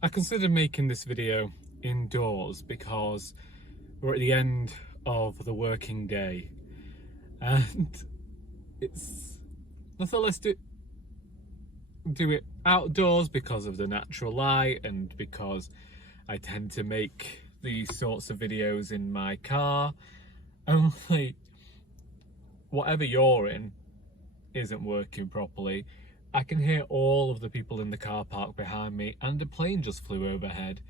I considered making this video indoors because we're at the end of the working day and I thought let's do it outdoors because of the natural light and because I tend to make these sorts of videos in my car. Only whatever you're in isn't working properly. I can hear all of the people in the car park behind me and a plane just flew overhead.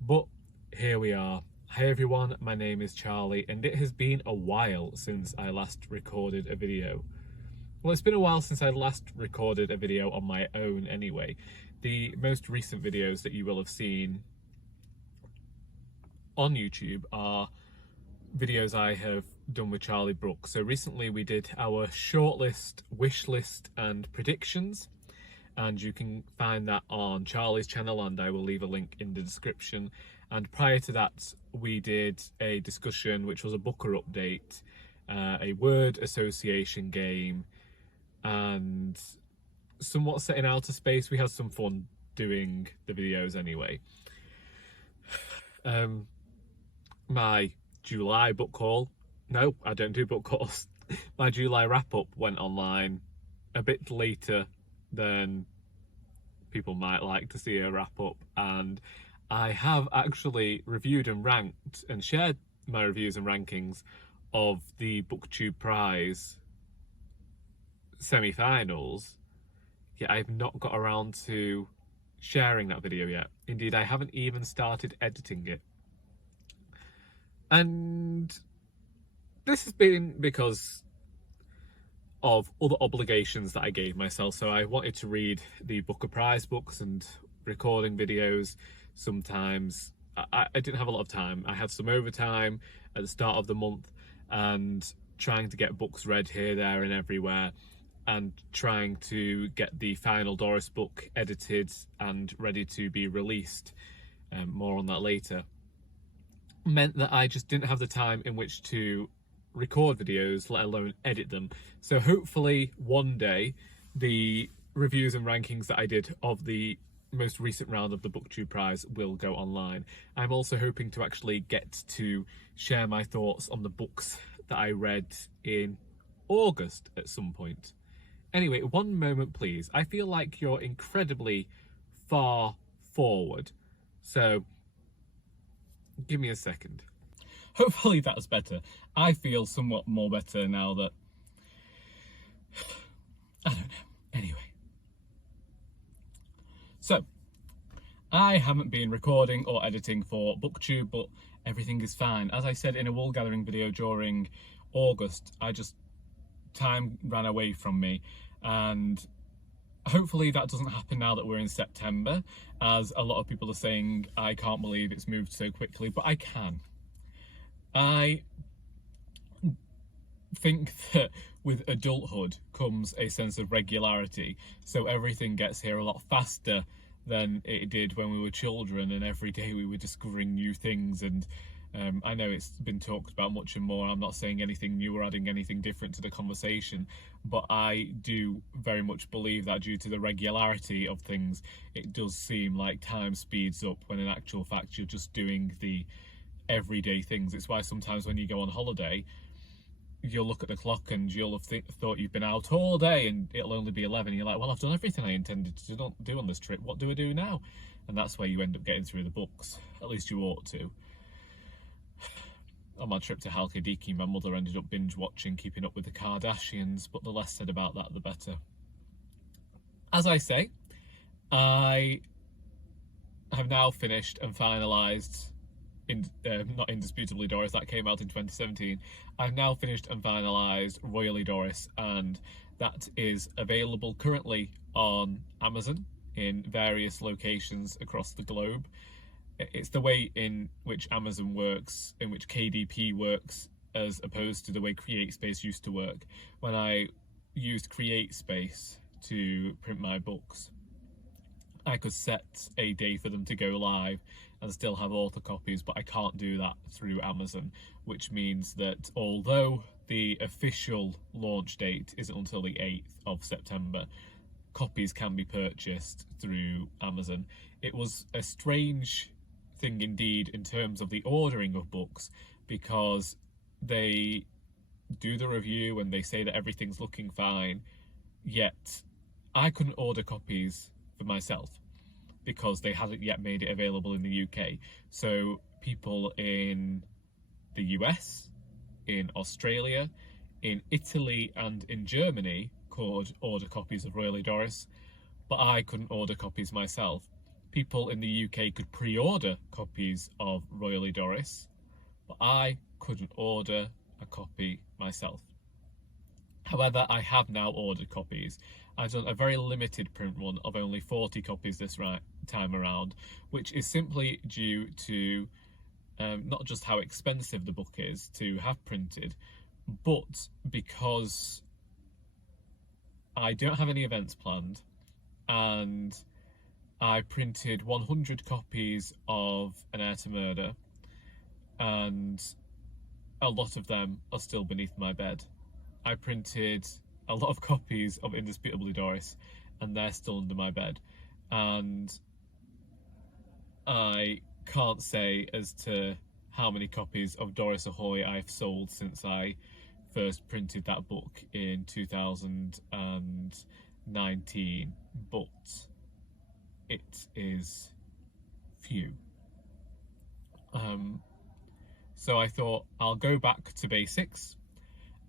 But here we are. Hi everyone, my name is Charlie and it has been a while since I last recorded a video. Well, it's been a while since I last recorded a video on my own anyway. The most recent videos that you will have seen on YouTube are videos I have done with Charlie Brooks. So recently we did our shortlist, wish list and predictions, and you can find that on Charlie's channel and I will leave a link in the description. And prior to that we did a discussion which was a Booker update, a word association game, and somewhat set in outer space. We had some fun doing the videos anyway. My July book haul, no, I don't do book hauls. My July wrap-up went online a bit later than people might like to see a wrap-up, and I have actually reviewed and ranked and shared my reviews and rankings of the BookTube Prize semi-finals, yet I've not got around to sharing that video yet. Indeed, I haven't even started editing it. And this has been because of other obligations that I gave myself. So I wanted to read the Booker Prize books and recording videos. Sometimes I didn't have a lot of time. I had some overtime at the start of the month and trying to get books read here, there and everywhere, and trying to get the final Doris book edited and ready to be released. More on that later. Meant that I just didn't have the time in which to record videos, let alone edit them. So hopefully one day the reviews and rankings that I did of the most recent round of the BookTube Prize will go online. I'm also hoping to actually get to share my thoughts on the books that I read in August at some point. Anyway, one moment please. I feel like you're incredibly far forward, so give me a second. Hopefully that's better. I feel somewhat more better now that... I don't know. Anyway. So, I haven't been recording or editing for BookTube, but everything is fine. As I said in a Woolgathering video during August, time ran away from me, and hopefully that doesn't happen now that we're in September, as a lot of people are saying I can't believe it's moved so quickly, but I can. I think that with adulthood comes a sense of regularity, so everything gets here a lot faster than it did when we were children, and every day we were discovering new things. And I know it's been talked about much and more. I'm not saying anything new or adding anything different to the conversation, but I do very much believe that due to the regularity of things, it does seem like time speeds up when in actual fact you're just doing the everyday things. It's why sometimes when you go on holiday, you'll look at the clock and you'll have thought you've been out all day and it'll only be 11. You're like, well, I've done everything I intended to do on this trip. What do I do now? And that's where you end up getting through the books. At least you ought to. On my trip to Halkidiki, my mother ended up binge watching Keeping Up with the Kardashians, but the less said about that, the better. As I say, I have now finished and finalised, not Indisputably Doris, that came out in 2017. I've now finished and finalised Royally Doris, and that is available currently on Amazon in various locations across the globe. It's the way in which Amazon works, in which KDP works, as opposed to the way CreateSpace used to work. When I used CreateSpace to print my books, I could set a day for them to go live and still have author copies, but I can't do that through Amazon, which means that although the official launch date isn't until the 8th of September, copies can be purchased through Amazon. It was a strange thing indeed in terms of the ordering of books, because they do the review and they say that everything's looking fine, yet I couldn't order copies for myself because they hadn't yet made it available in the UK. So people in the US, in Australia, in Italy and in Germany could order copies of Royally Doris, but I couldn't order copies myself. People in the UK could pre-order copies of Royally Doris, but I couldn't order a copy myself. However, I have now ordered copies. I've done a very limited print run of only 40 copies this time around, which is simply due to not just how expensive the book is to have printed, but because I don't have any events planned, and I printed 100 copies of An Heir to Murder, and a lot of them are still beneath my bed. I printed a lot of copies of Indisputably Doris, and they're still under my bed, and I can't say as to how many copies of Doris Ahoy I've sold since I first printed that book in 2019, but it is few. So I thought I'll go back to basics,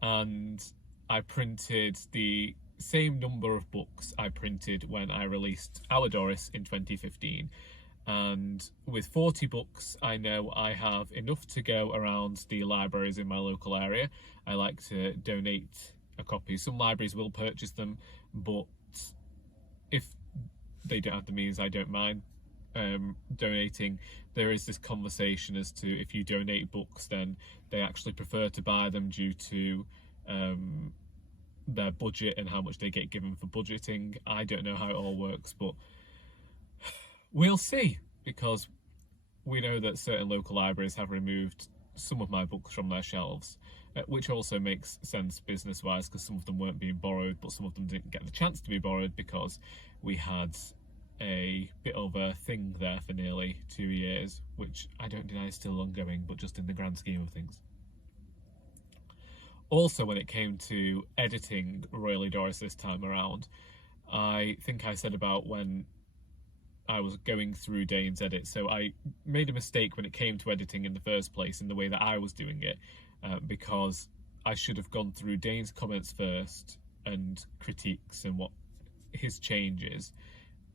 and I printed the same number of books I printed when I released Our Doris in 2015. And with 40 books, I know I have enough to go around the libraries in my local area. I like to donate a copy. Some libraries will purchase them, but if they don't have the means, I don't mind donating. There is this conversation as to if you donate books, then they actually prefer to buy them due to their budget and how much they get given for budgeting. I don't know how it all works, but we'll see, because we know that certain local libraries have removed some of my books from their shelves, which also makes sense business-wise, because some of them weren't being borrowed, but some of them didn't get the chance to be borrowed because we had a bit of a thing there for nearly 2 years, which I don't deny is still ongoing, but just in the grand scheme of things. Also, when it came to editing Royally Doris this time around, I think I said about when I was going through Dane's edit, so I made a mistake when it came to editing in the first place in the way that I was doing it, because I should have gone through Dane's comments first and critiques and what his changes,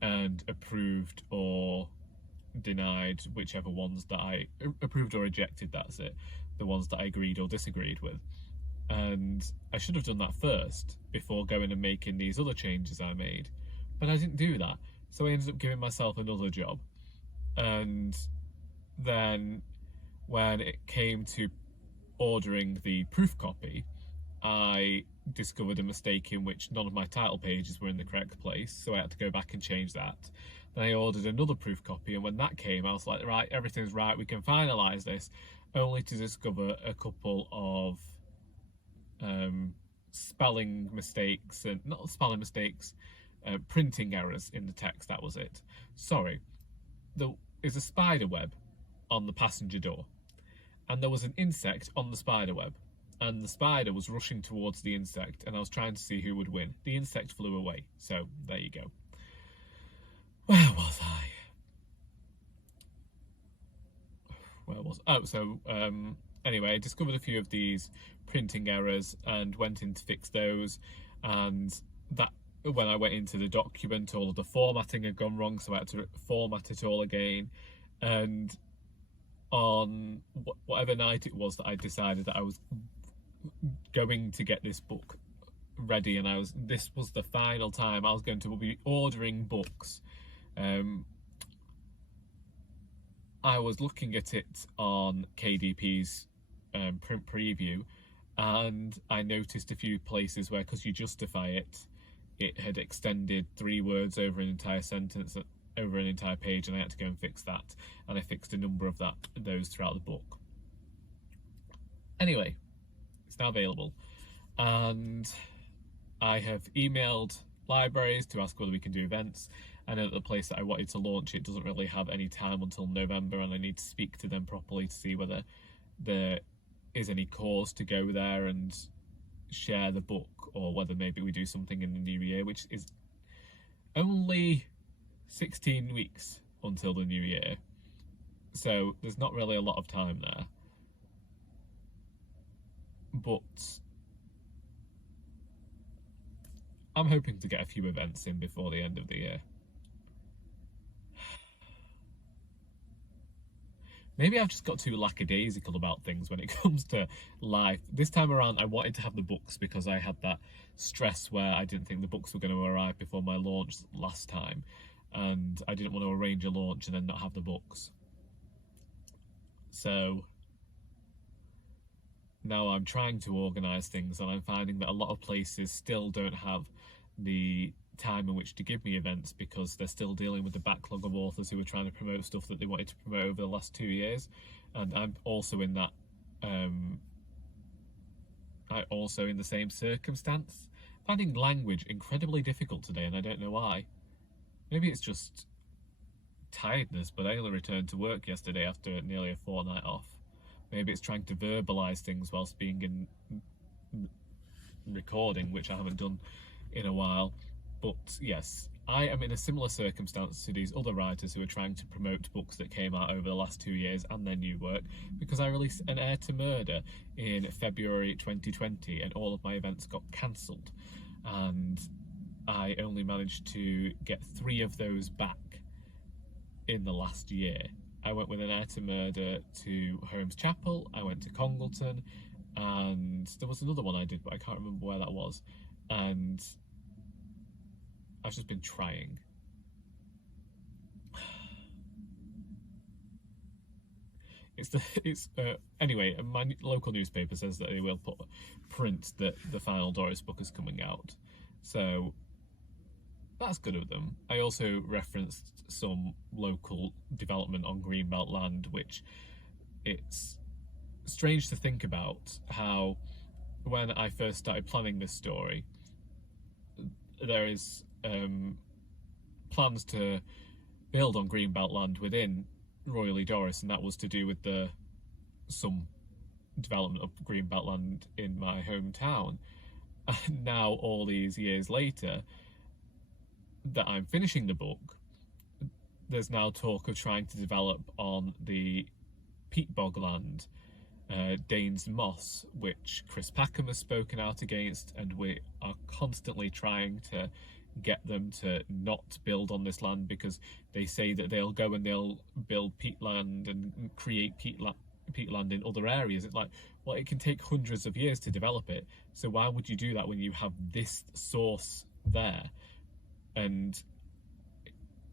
and approved or denied whichever ones that I approved or rejected, that's it, the ones that I agreed or disagreed with. And I should have done that first before going and making these other changes I made, but I didn't do that. So I ended up giving myself another job. And then when it came to ordering the proof copy, I discovered a mistake in which none of my title pages were in the correct place, so I had to go back and change that. Then I ordered another proof copy, and when that came, I was like, right, everything's right, we can finalise this, only to discover a couple of spelling mistakes, and not spelling mistakes, printing errors in the text, that was it. Sorry, there is a spider web on the passenger door, and there was an insect on the spider web, and the spider was rushing towards the insect, and I was trying to see who would win. The insect flew away, so there you go. Where was I? Anyway, I discovered a few of these printing errors and went in to fix those, and that when I went into the document, all of the formatting had gone wrong, so I had to format it all again. And on whatever night it was that I decided that I was going to get this book ready, and this was the final time I was going to be ordering books, I was looking at it on KDP's print preview, and I noticed a few places where, because you justify it, it had extended 3 words over an entire sentence, over an entire page, and I had to go and fix that, and I fixed a number of those throughout the book. Anyway, it's now available, and I have emailed libraries to ask whether we can do events. I know that the place that I wanted to launch it doesn't really have any time until November, and I need to speak to them properly to see whether there is any cause to go there and share the book, or whether maybe we do something in the new year, which is only 16 weeks until the new year, so there's not really a lot of time there. But I'm hoping to get a few events in before the end of the year. Maybe I've just got too lackadaisical about things when it comes to life. This time around, I wanted to have the books because I had that stress where I didn't think the books were going to arrive before my launch last time, and I didn't want to arrange a launch and then not have the books. So now I'm trying to organise things, and I'm finding that a lot of places still don't have the time in which to give me events because they're still dealing with the backlog of authors who are trying to promote stuff that they wanted to promote over the last 2 years. And I'm also in that in the same circumstance. Finding language incredibly difficult today, and I don't know why. Maybe it's just tiredness, but I only returned to work yesterday after nearly a fortnight off. Maybe it's trying to verbalise things whilst being in recording, which I haven't done in a while. But yes, I am in a similar circumstance to these other writers who are trying to promote books that came out over the last 2 years and their new work, because I released An Heir to Murder in February 2020 and all of my events got cancelled, and I only managed to get 3 of those back in the last year. I went with An Heir to Murder to Holmes Chapel, I went to Congleton, and there was another one I did, but I can't remember where that was. And I've just been trying. Anyway, my local newspaper says that they will print that the final Doris book is coming out, so that's good of them. I also referenced some local development on Greenbelt land, which it's strange to think about how when I first started planning this story, there is plans to build on Greenbelt land within Royally Doris, and that was to do with some development of Greenbelt land in my hometown. And now, all these years later, that I'm finishing the book, there's now talk of trying to develop on the peat bog land, Danes Moss, which Chris Packham has spoken out against, and we are constantly trying to get them to not build on this land because they say that they'll go and they'll build peat land and create peat land in other areas. It's like, well, it can take hundreds of years to develop it, so why would you do that when you have this source there? And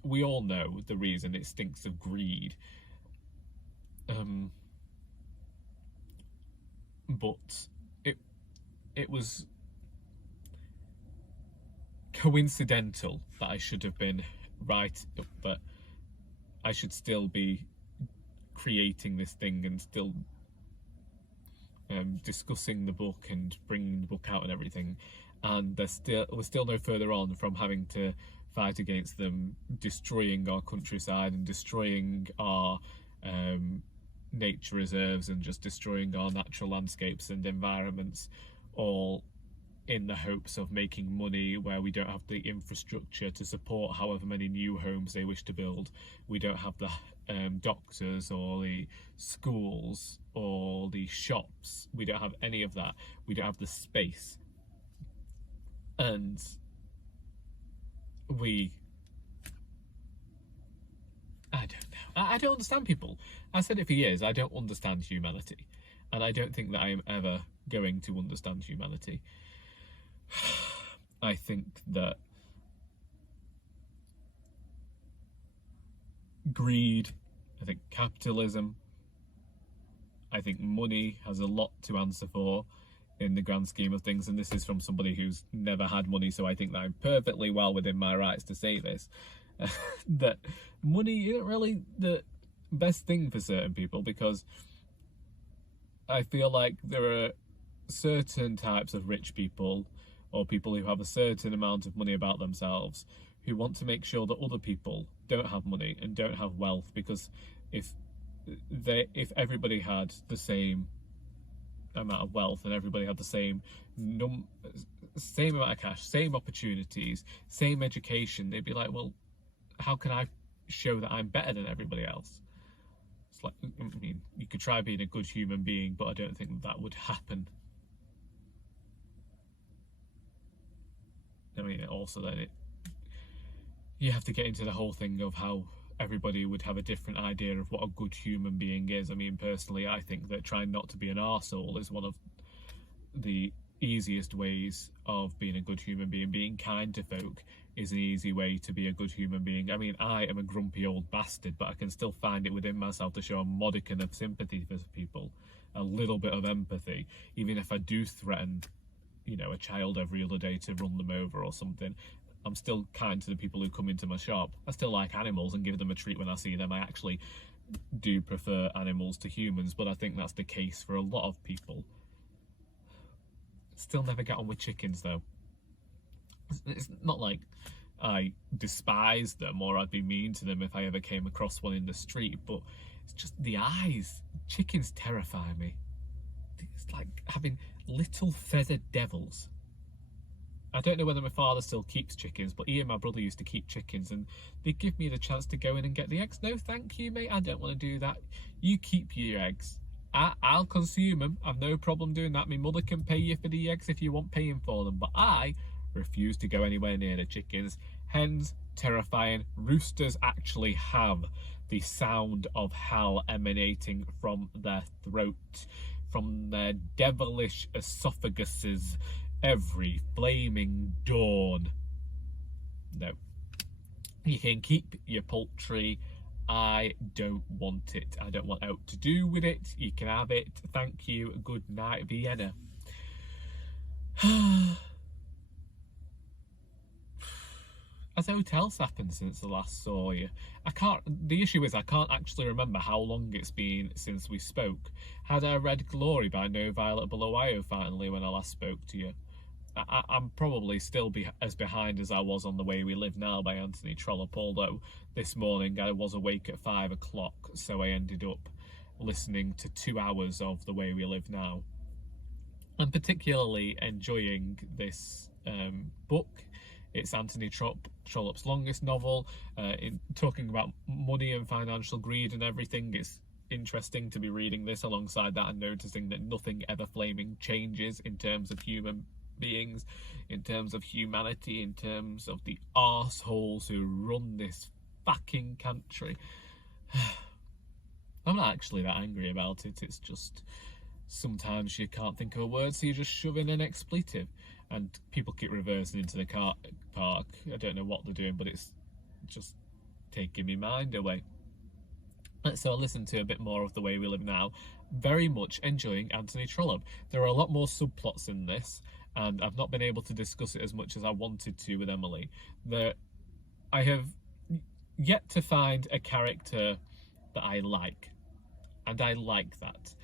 we all know the reason: it stinks of greed. But it was coincidental that I should have been right, but I should still be creating this thing and still discussing the book and bringing the book out and everything, and we're still no further on from having to fight against them destroying our countryside and destroying our nature reserves and just destroying our natural landscapes and environments, all in the hopes of making money where we don't have the infrastructure to support however many new homes they wish to build. We don't have the doctors or the schools or the shops. We don't have any of that. We don't have the space. And I don't know. I don't understand people. I said it for years. I don't understand humanity. And I don't think that I am ever going to understand humanity. I think that greed, I think capitalism, I think money has a lot to answer for in the grand scheme of things, and this is from somebody who's never had money, so I think that I'm perfectly well within my rights to say this, that money isn't really the best thing for certain people, because I feel like there are certain types of rich people or people who have a certain amount of money about themselves, who want to make sure that other people don't have money and don't have wealth, because if everybody had the same amount of wealth and everybody had the same amount of cash, same opportunities, same education, they'd be like, well, how can I show that I'm better than everybody else? It's like, I mean, you could try being a good human being, but I don't think that would happen. I mean, also then you have to get into the whole thing of how everybody would have a different idea of what a good human being is. I mean, personally, I think that trying not to be an arsehole is one of the easiest ways of being a good human being. Being kind to folk is an easy way to be a good human being. I mean, I am a grumpy old bastard, but I can still find it within myself to show a modicum of sympathy for people, a little bit of empathy, even if I do threaten, you know, a child every other day to run them over or something. I'm still kind to the people who come into my shop. I still like animals and give them a treat when I see them. I actually do prefer animals to humans, but I think that's the case for a lot of people. Still never get on with chickens though. It's not like I despise them or I'd be mean to them if I ever came across one in the street, but it's just the eyes. Chickens terrify me. It's like having little feathered devils. I don't know whether my father still keeps chickens, but he and my brother used to keep chickens, and they'd give me the chance to go in and get the eggs. No, thank you, mate. I don't want to do that. You keep your eggs. I'll consume them. I've no problem doing that. My mother can pay you for the eggs if you want paying for them, but I refuse to go anywhere near the chickens. Hens, terrifying. Roosters actually have the sound of hell emanating from their throat, from their devilish esophaguses, every flaming dawn. No. You can keep your poultry. I don't want it. I don't want out to do with it. You can have it. Thank you. Good night, Vienna. Has hotels happened since I last saw you? The issue is I can't actually remember how long it's been since we spoke. Had I read Glory by No Violet Below Io finally when I last spoke to you? I'm probably still as behind as I was on The Way We Live Now by Anthony Trollope, although this morning I was awake at 5 o'clock, so I ended up listening to 2 hours of The Way We Live Now. I'm particularly enjoying this book. It's Anthony Trollope's longest novel, in talking about money and financial greed and everything. It's interesting to be reading this alongside that and noticing that nothing ever flaming changes in terms of human beings, in terms of humanity, in terms of the arseholes who run this fucking country. I'm not actually that angry about it. It's just sometimes you can't think of a word, so you just shove in an expletive, and people keep reversing into the car park. I don't know what they're doing, but it's just taking my mind away. So I listened to a bit more of The Way We Live Now, very much enjoying Anthony Trollope. There are a lot more subplots in this, and I've not been able to discuss it as much as I wanted to with Emily. I have yet to find a character that I like, and I like that.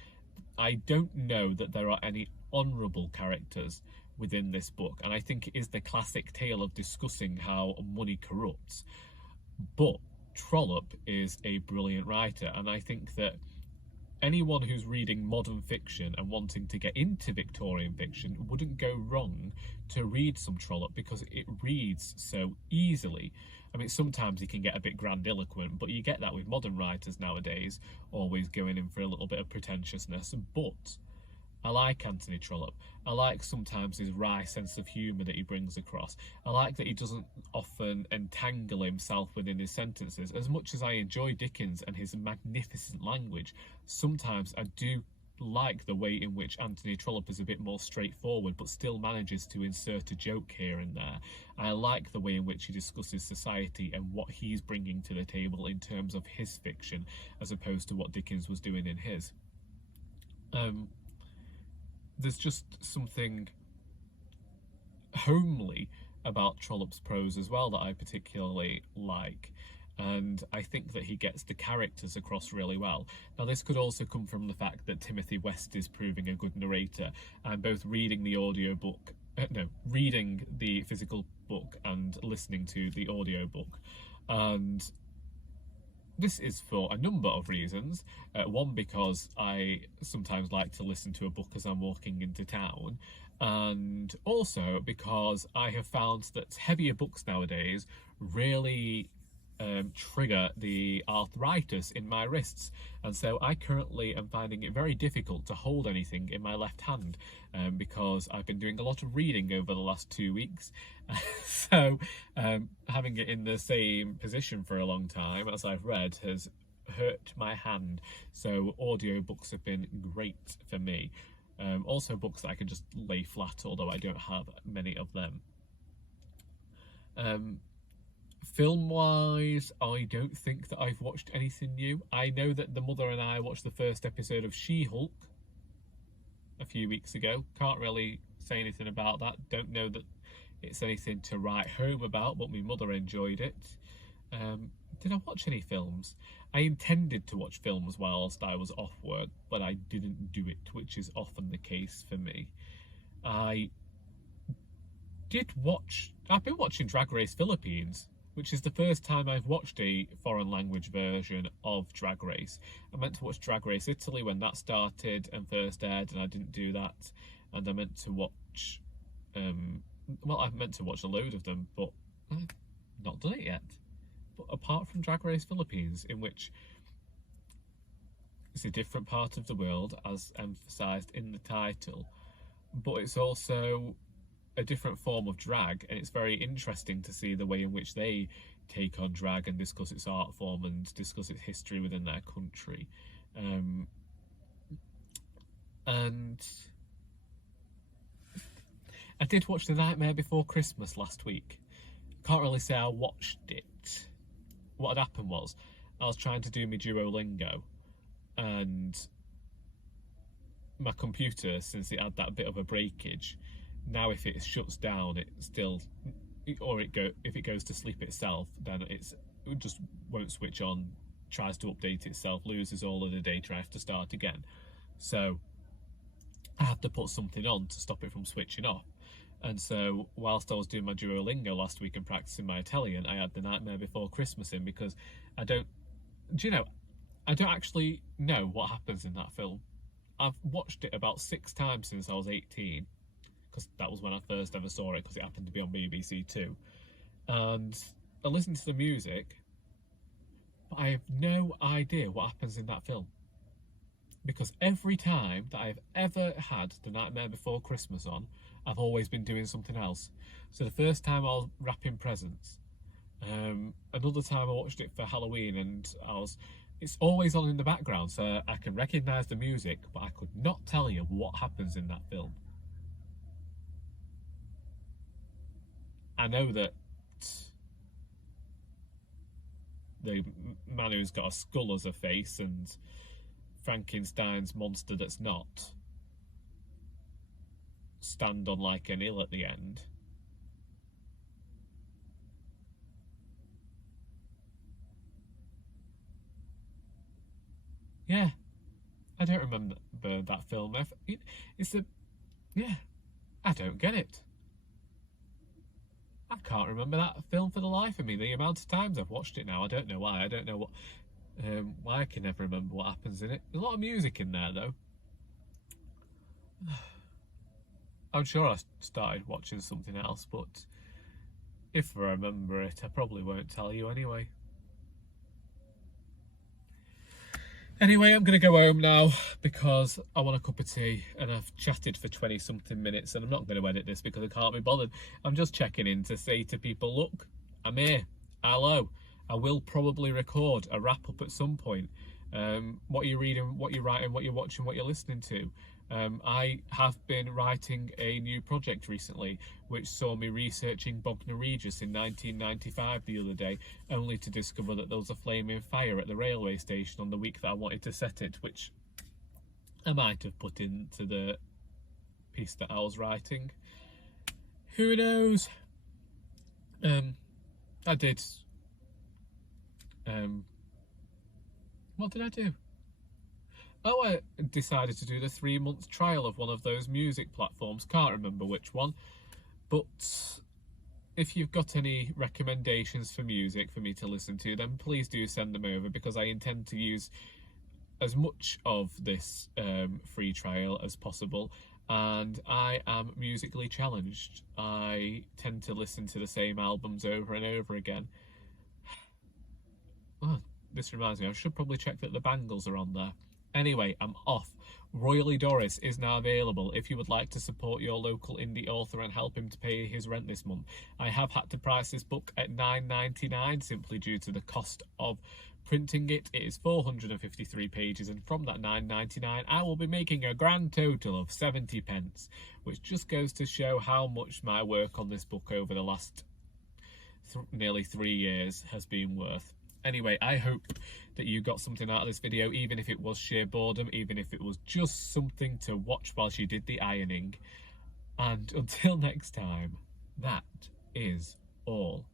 I don't know that there are any honourable characters within this book, and I think it is the classic tale of discussing how money corrupts. But Trollope is a brilliant writer, and I think that anyone who's reading modern fiction and wanting to get into Victorian fiction wouldn't go wrong to read some Trollope, because it reads so easily. I mean, sometimes he can get a bit grandiloquent, but you get that with modern writers nowadays, always going in for a little bit of pretentiousness. But I like Anthony Trollope. I like sometimes his wry sense of humour that he brings across. I like that he doesn't often entangle himself within his sentences. As much as I enjoy Dickens and his magnificent language, sometimes I do like the way in which Anthony Trollope is a bit more straightforward, but still manages to insert a joke here and there. I like the way in which he discusses society and what he's bringing to the table in terms of his fiction, as opposed to what Dickens was doing in his. There's just something homely about Trollope's prose as well that I particularly like, and I think that he gets the characters across really well. Now, this could also come from the fact that Timothy West is proving a good narrator. I'm both reading the audiobook no, reading the physical book and listening to the audio book. And this is for a number of reasons. One, because I sometimes like to listen to a book as I'm walking into town, and also because I have found that heavier books nowadays really trigger the arthritis in my wrists, and so I currently am finding it very difficult to hold anything in my left hand because I've been doing a lot of reading over the last 2 weeks. So having it in the same position for a long time as I've read has hurt my hand, so audiobooks have been great for me. Also books that I can just lay flat, although I don't have many of them. Film-wise, I don't think that I've watched anything new. I know that the mother and I watched the first episode of She-Hulk a few weeks ago. Can't really say anything about that. Don't know that it's anything to write home about, but my mother enjoyed it. Did I watch any films? I intended to watch films whilst I was off work, but I didn't do it, which is often the case for me. I've been watching Drag Race Philippines, which is the first time I've watched a foreign language version of Drag Race. I meant to watch Drag Race Italy when that started and first aired, and I didn't do that. And I meant to watch, I've meant to watch a load of them, but I've not done it yet. But apart from Drag Race Philippines, in which it's a different part of the world, as emphasised in the title, but it's also a different form of drag, and it's very interesting to see the way in which they take on drag and discuss its art form and discuss its history within their country. And I did watch The Nightmare Before Christmas last week. Can't really say I watched it. What had happened was I was trying to do my Duolingo, and my computer, since it had that bit of a breakage, now if it shuts down, it still, if it goes to sleep itself, then it just won't switch on, tries to update itself, loses all of the data, I have to start again. So I have to put something on to stop it from switching off. And so whilst I was doing my Duolingo last week and practicing my Italian, I had The Nightmare Before Christmas in, because I don't actually know what happens in that film. I've watched it about 6 times since I was 18, because that was when I first ever saw it, because it happened to be on BBC Two. And I listened to the music, but I have no idea what happens in that film. Because every time that I've ever had The Nightmare Before Christmas on, I've always been doing something else. So the first time I was wrapping presents. Another time I watched it for Halloween, and it's always on in the background, so I can recognise the music, but I could not tell you what happens in that film. I know that the man who's got a skull as a face and Frankenstein's monster that's not stand on like an hill at the end. Yeah, I don't remember that film. I don't get it. I can't remember that film for the life of me. The amount of times I've watched it now, I don't know why. I don't know why I can never remember what happens in it. There's a lot of music in there, though. I'm sure I started watching something else, but if I remember it, I probably won't tell you anyway. Anyway, I'm going to go home now because I want a cup of tea, and I've chatted for 20 something minutes, and I'm not going to edit this because I can't be bothered. I'm just checking in to say to people, look, I'm here. Hello. I will probably record a wrap up at some point. What you're reading, what you're writing, what you're watching, what you're listening to. I have been writing a new project recently, which saw me researching Bognor Regis in 1995 the other day, only to discover that there was a flaming fire at the railway station on the week that I wanted to set it, which I might have put into the piece that I was writing. Who knows? I did. What did I do? Oh, I decided to do the 3-month trial of one of those music platforms. Can't remember which one. But if you've got any recommendations for music for me to listen to, then please do send them over, because I intend to use as much of this free trial as possible, and I am musically challenged. I tend to listen to the same albums over and over again. Oh, this reminds me, I should probably check that the bangles are on there. Anyway, I'm off. Royally Doris is now available if you would like to support your local indie author and help him to pay his rent this month. I have had to price this book at £9.99 simply due to the cost of printing it. It is 453 pages, and from that £9.99 I will be making a grand total of 70p, which just goes to show how much my work on this book over the last nearly 3 years has been worth. Anyway, I hope that you got something out of this video, even if it was sheer boredom, even if it was just something to watch while she did the ironing. And until next time, that is all.